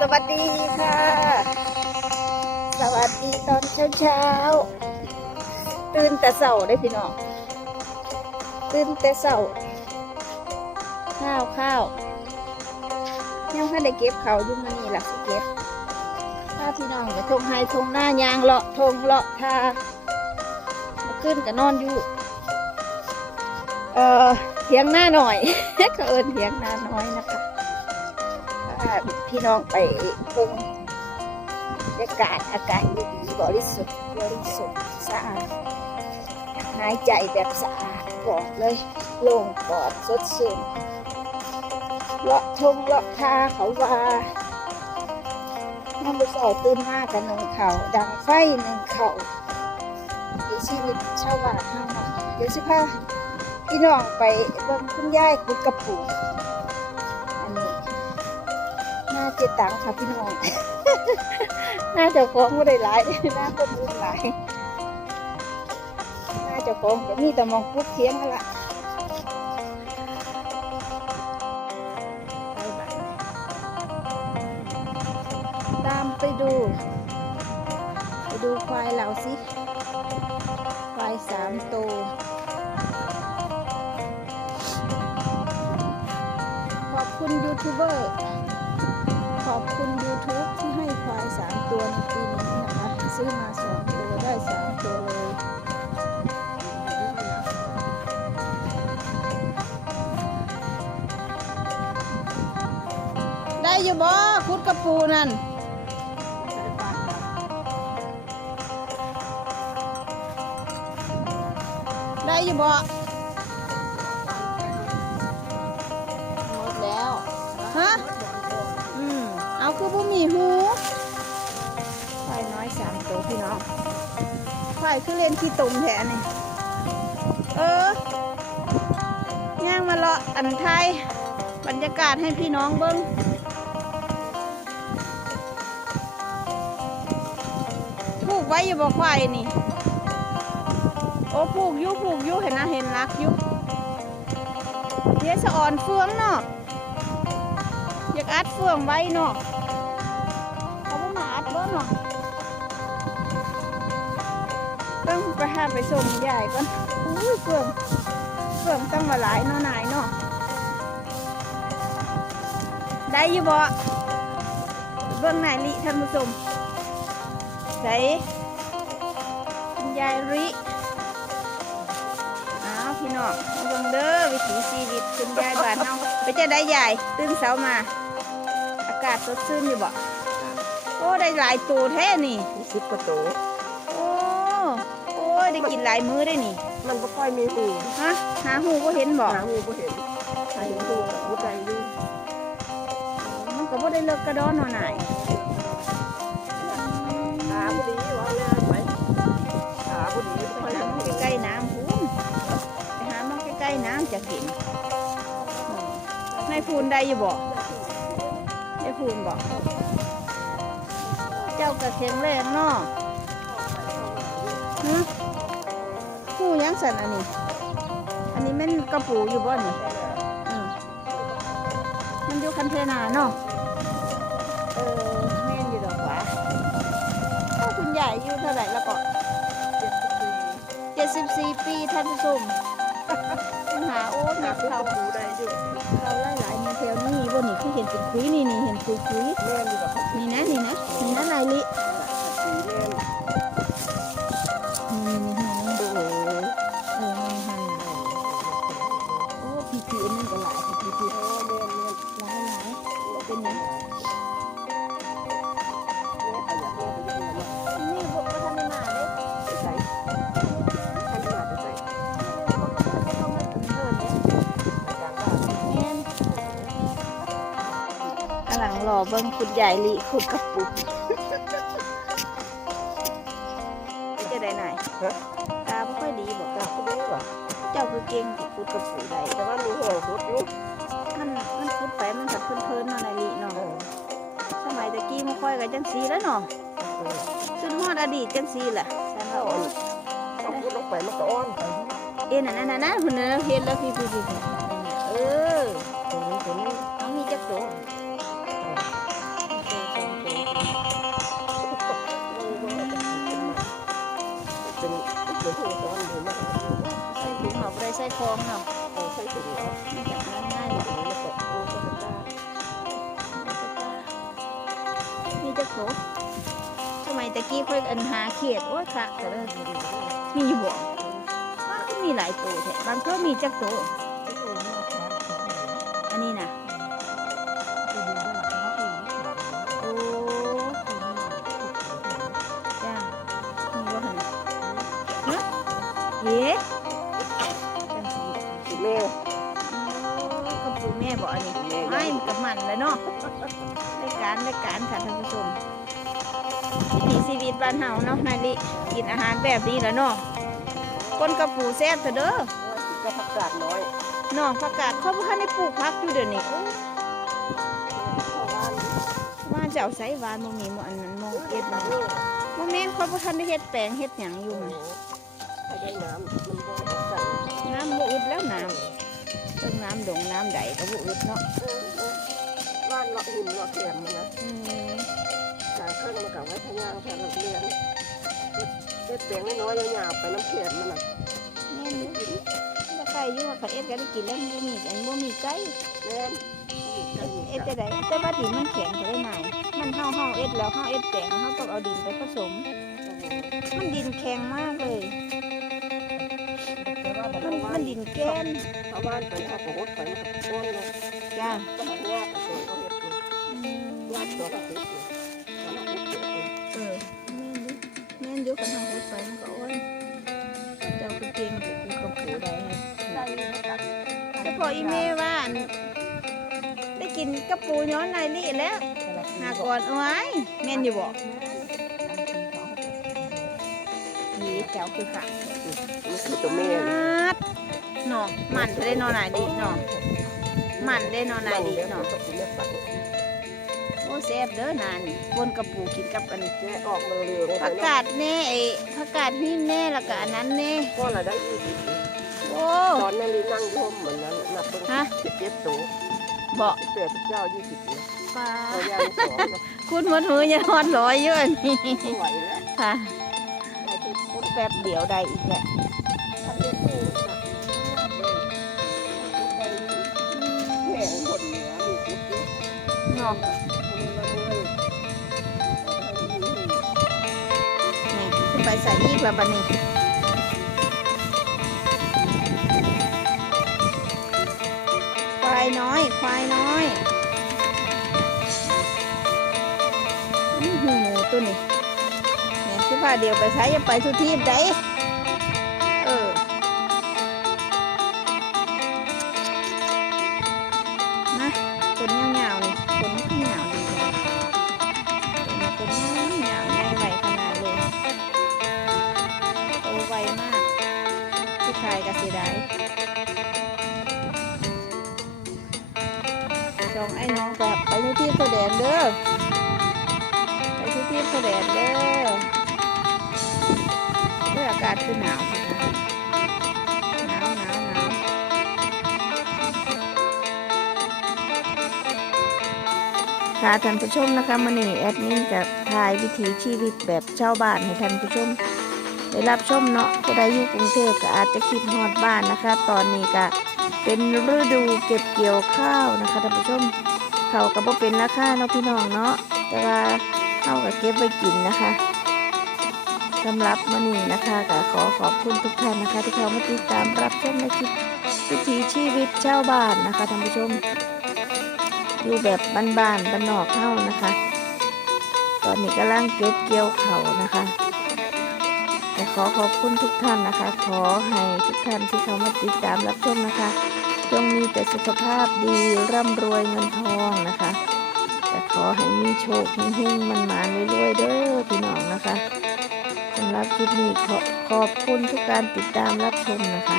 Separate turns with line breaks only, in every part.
สวัสดีค่ะ สวัสดีตอนเช้าเช้าตื่นแต่เสาได้พี่น้องตื่นแต่เสาข้าวข้าวยังไม่ได้เก็บเขาอยุ่งมานี่ล่ะสิเก็บถ้าพี่น้องไปทงไฮทงหน้ายางเลาะทงเลาะทามาขึ้นกับนอนอยู่ เออเถียงหน้าหน่อย เขาเอินเถียงหน้าน้อยนะคะ พี่น้องไปชมบรรยากาศอากาศดีบริสุทธิ์บริสุทธิ์สะอาดหายใจแบบสะอาดบอกเลยโล่งปลอดสดชื่นเลาะทงเลาะทาเขาว่าน้ำบุษอตื่นมากันหนึ่งเขาดังไฟหนึ่งเขาในชีวิตชาวบ้านเฮาเนาะเดี๋ยวสิพาพี่น้องไปเบิ่งคุณยายคุดกระปูอั น่าเจตังค่ะพี่น้อง น่าจะฟ้องไม่ได้หลายน่าคนอื่นหลายน่าจะฟ้องก็มีแต่มองพุดเทียงนั่นละตามไปดู ไปดูควายเราสิ ควายสามตัวขอบคุณยูทูบเบอร์ ซื้อมาสองตัวได้สามตัวเลยได้อยู่บ่คุดกระปูนั่นได้อยู่บ่หมดแล้ว ฮะ อืม เอาคือบ่มีหู พี่น้องควายคือเล่นขี้ตุ่มแท้นี่เออย่างมาเลาะอันไทยบรรยากาศให้พี่น้องเบิ้งผูกไว้อยู่บ่ควายนี่ โอ้ผูกยุผูกยุเห็นนะเห็นรักยุเยสะอ่อนเฟืองเนาะอยากอัดเฟืองไว้เนาะ ต้องไปหาไปส่งยายก่อนอุ้ยเฟืองเฟืองต้องมาหลายเนาะนายเนาะได้อยู่บ่เบื้องไหนลิท่านผู้ชมใส่ยายริอ้าวพี่น้องเบิ่งเด้อวิถีชีวิตคุณยายบ้านเฮาไปเจะได้ยายตื่นเช้ามา อากาศสดชื่นอยู่บ่โอ้ได้หลายตัวแท้นี่
สิบกว่าตัว
ยได้กินหลายมื้อได้นี่
มันก็ค่อยมีหู
ฮะหาหูก็เห็นบ่
หาหูก็เห็นหาเห็นดูกับหูใจดู
มันก็บ่ได้เลิกกระดอนเนาะนาย
หาบุดีว่าแม่ไปหาบุดี
ไป
ค่อย
หา
นั่ง
มันใกล้ๆน้ำพูนไปหามันใกล้ๆน้ำจะเห็นในพูนได้อยู่บ่ได้พูนบ่เจ้าก็แข็งแรงเนาะฮะผู้ ยังสันอันนี้ อันนี้แมันกระปูอยู่บ่นี่มันอยู่คันเทนาเนาะเออแม่นอยู่ดอกหวะโอ้คุณยายอายุเท่าไหร่แล้วก็
เจ็ดสิบปี
74ปีท่านผู้ชมปัญหาโอ้ย
หา
นัก
คุก
เขา
ปูได้อยู่
เขาไล่หลายมีแถวนี้บ่นี่คือเห็นเป็นคุยนี่นี่เห็นคุยคุย
แม่อยู่กับ
ๆนี่นะนี่นะนี่นะนายลิ รอเบิ้งคุณยายลีขุดกระปุกจะได้ไหนาย
ฮะ
ตาไม่ค่อยดีบอก
กลางก็ได้ป่ะ
เจ้าคือเก่งที่ขุดกระปุกได้
แต่ว่ามีแห้งพุดอยู่
มันมันขุดไปมันถัดเพลินๆเนาะนายลีเนาะ
เออ
สมัยตะกี้มันค่อยกับจังสีแล้วเนาะ
เออ
สุดฮอดอดีตจังสีแหละแต่
ถ้า
เรา
อ่อนถ้าพุดลงไปมันก็อ่อนไป
เอ็นนั่นนั่นนั่นคุณเนอะเห็นแล้วพี่พี่พี่เออ
ตรงนี้ตรงนี้
เอามีจักโตโต ใส่คองเนาะ
เอาใช้ถุงเอา
มันจะนั้นง่าย
ถุ
อยู่
งมาตกมือก็จะได้
มีจักโตสมัยตะกี้ค่อยอันหาเขียดโอ้ยคักแต่เด้อมีอยู่บ่อ้าวมีหลายโตแท้บางตัวมีจักโตอันนี้นะโอ้ ไม่มันกับมันเลยเนาะได้การได้การค่ะท่านผู้ชมวิถีชีวิตบ้านเฮาเนาะนายลิกินอาหารแบบนี้แหล้วเนาะคนกับปูแซ่บเถอะเด้อ
ก็ผักกาดน้อย
เนาะผักกาดเขาบ่ทันได้ปลูกผักอยู่เดี๋ยวนี้โอ้
เข้าบ้าน
ว่าจะเอาไสหวานบ่มีหมอันนั้นมองเอ็ดบ่บ่แม่นเขาบ่ทันได้เฮ็ดแปลงเฮ็ดหยังอยู่น่ะ
ถ้าได้น้ำมันบ่สั่น
น้ำบ่อึดแล้วน้ำเรื่องน้ำดงน้ำใดก็บ่อึดเนาะ
บ้าน เลาะหินเลาะแขมมันนะ
อืม
หาเครื่องมากับไว้ทะยางแทนเราเรียนเด็ดแปลงน้อยๆยาวๆไปน้ำแขมมันน่ะ
แม่นอยู่บ่ใครอยู่ว่าคันเอ็ดก็ได้กินแล้วมันบ่มีอันบ่มีไก่
แม่น
เอ็ดจะได้แต่ว่าดินมันแข็งจะได้ไหมมันเฮาเฮาเอ็ดแล้วเฮาเอ็ดแปลงเฮาต้องเอาดินไปผสม มันดินแข็งมากเลยมันมันดินแก้น
ชาวบ้านไปเขาก็รถไปมันก็โอนเลย
จ้า
ก็หายากตัวเขา เห็ดอยู่
อืม
ยากตัวเขาเดอยู่ตอนนั้นเห็ดอยู่
เออแม่นอยู่แม่นอยู่กันทางรถไปมันก็อ้ยเจ้าคือเก่งกูกับผูได้ให้
ได้ตัด
แต่พออีเมว่าอันได้กินกับปูย้อนนายลี่แล้วหาก่อนเอาไว้แม่นอยู่บอกนี่เจ้าคือค่ะ
มันคือตัวแม่
มัดเนมันได้นอนไหนดีนาะมันได้นอนไหนดีนอ แซ่บเด้อนานปนกับปูกินกับอัน
แม่ออกเลยเร็ว
ผักกาดแน่ไอ้ผักกาดหินแน่แล้วก็อันนั้นแน่
ก็ละได้ยี่สิบ
โอ้
ตอนนั้นนี่นั่งร่วมเหมือนนั้นนับเป็น
ฮะ
สิบเจ็ดตัว
บอก
สิบแปดสิบเก้ายี่สิบเนี่ย
ปลา
เอายางสองก็
คุณหมดหูยังฮอดร้อยเยอะนี่
ไม่ไหวแล้ว
ค่ะ
เอาไป
พูดแป๊บเดียวได้อีกแหละ
ทำเรื่องคู่จับแข่งคนเหนือมีคุกกี้
เนาะ
คนละ
ไปใส่อีกแล้วบัดนี้ควายน้อยควายน้อยอื้อหือตัวนี้เนี่ยสิพาเดียวไปใช้ยังไปทุกทีมได้เออนะขนยาวนี่ สียดายจองไอ้น้องกับไปทุกที่แสดงเด้อไปทุกที่แสดงเด้อเพื่ออากาศคือหนาวหนาวหนาวหนาวค่ะท่านผู้ชมนะคะมันนี่แอดมินจะถ่ายวิถีชีวิตแบบชาวบ้านให้ท่านผู้ชม รับชมเนาะผู้ใดอยู่กรุงเทพก็อาจจะคิดฮอดบ้านนะคะ ตอนนี้ก็เป็นฤดูเก็บเกี่ยวข้าวนะคะท่านผู้ชมเขาก็บ่เป็นราคาเนาะพี่น้องเนาะแต่ว่าเขาก็เก็บไว้กินนะคะสำหรับมันนี่นะคะก็ขอขอบคุณทุกท่านนะคะ ที่เข้ามาติดตามรับชมในคลิปวิถีชีวิตชาวบ้านนะคะท่านผู้ชมอยู่แบบบ้านๆบ้านนอกเท่านะคะ ตอนนี้กำลังเก็บเกี่ยวเขานะคะ แต่ขอขอบคุณทุกท่านนะคะ ขอให้ทุกท่านที่เข้ามาติดตามรับชมนะคะจงมีแต่สุขภาพดีร่ำรวยเงินทองนะคะ แต่ขอให้มีโชคเฮงมันมาเรื่อยๆเด้อพี่น้องนะคะสำหรับคลิปนี้ขอขอบคุณทุกการติดตามรับชมนะคะ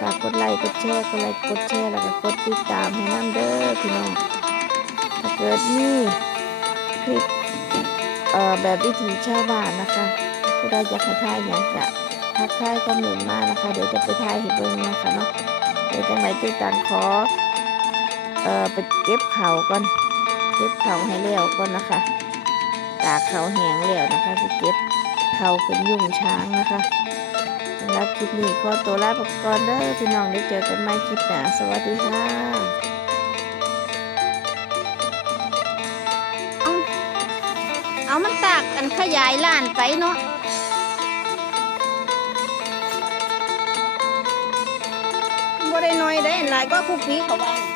ฝากกดไลค์กดแชร์กดไลค์กดแชร์แล้วก็กดติดตามให้น้ำเด้อพี่น้องถ้าเกิดมีคลิปแบบวิถีชาวบ้านนะคะ ผู้ใดอยากให้ทายอย่างจะทักทายคอมเมนต์มานะคะ เดี๋ยวจะไปทายให้เบิ่งนะคะเนาะเดี๋ยวจังไหนจุตันขอเอ่อไปเก็บเขาก่อน เก็บเขาให้แล้วก่อนนะคะ ตากเขาแห้งแล้วนะคะสิเก็บเขาขึ้นยุ่งช้างนะคะสำหรับคลิปนี้ขอตัวลาไปก่อนเด้อพี่น้องได้เจอกันใหม่คลิปหน้าสวัสดีค่ะเอามันตากอันขยายล้านไปเนาะ ได้น้อยได้หลายก็คุกพีเขาบ้าง